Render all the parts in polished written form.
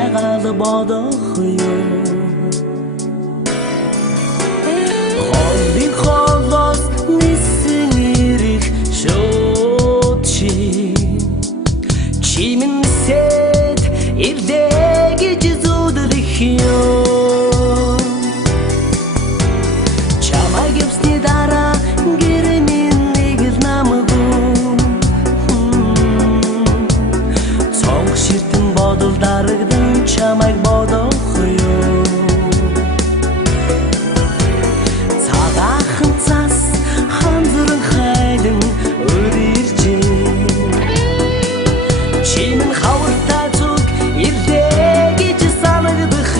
байгаад бодох юу холын холоос нисэн ирэх шууд чимэнсэд ирлээ гэж зүудлэх юу чамайг өвсний дараа гэрмийн нэг л намгүй цонх ширтэн бодол дарагдан чамайг бодох юу цагаахан цас ханзран хайлан өриржээ чимэн хавртаа зүг ирлээ гэж санагдах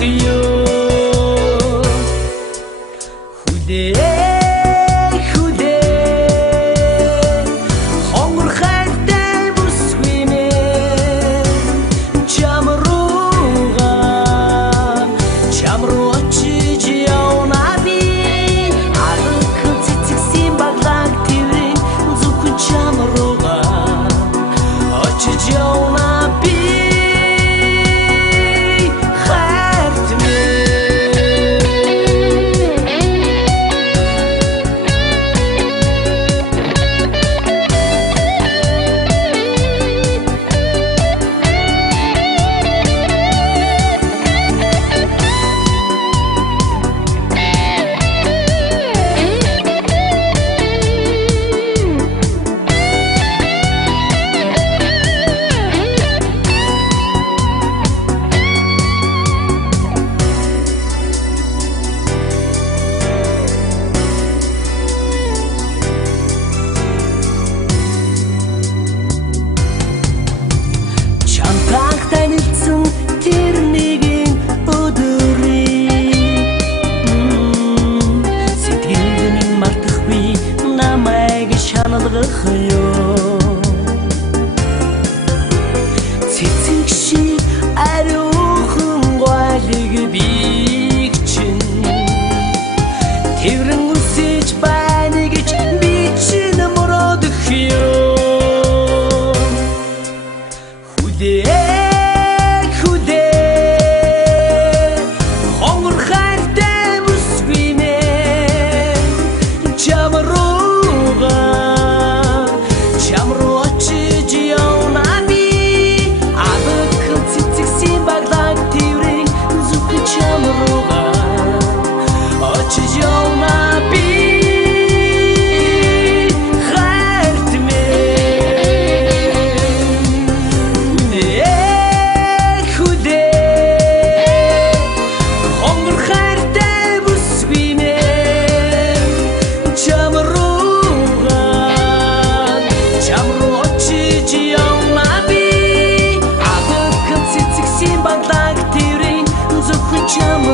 юу цэцэг шиг ариухан гойлыг биег чинь тэрэн үсэж байна гэж би чинь мөрөдөх юу хүлээ хонгор хайртай бүсгүй мэн чам руу очиж явна би алг цэцэгсийн баглаг тэрэн зүг чам руугаа очиж явна би Jam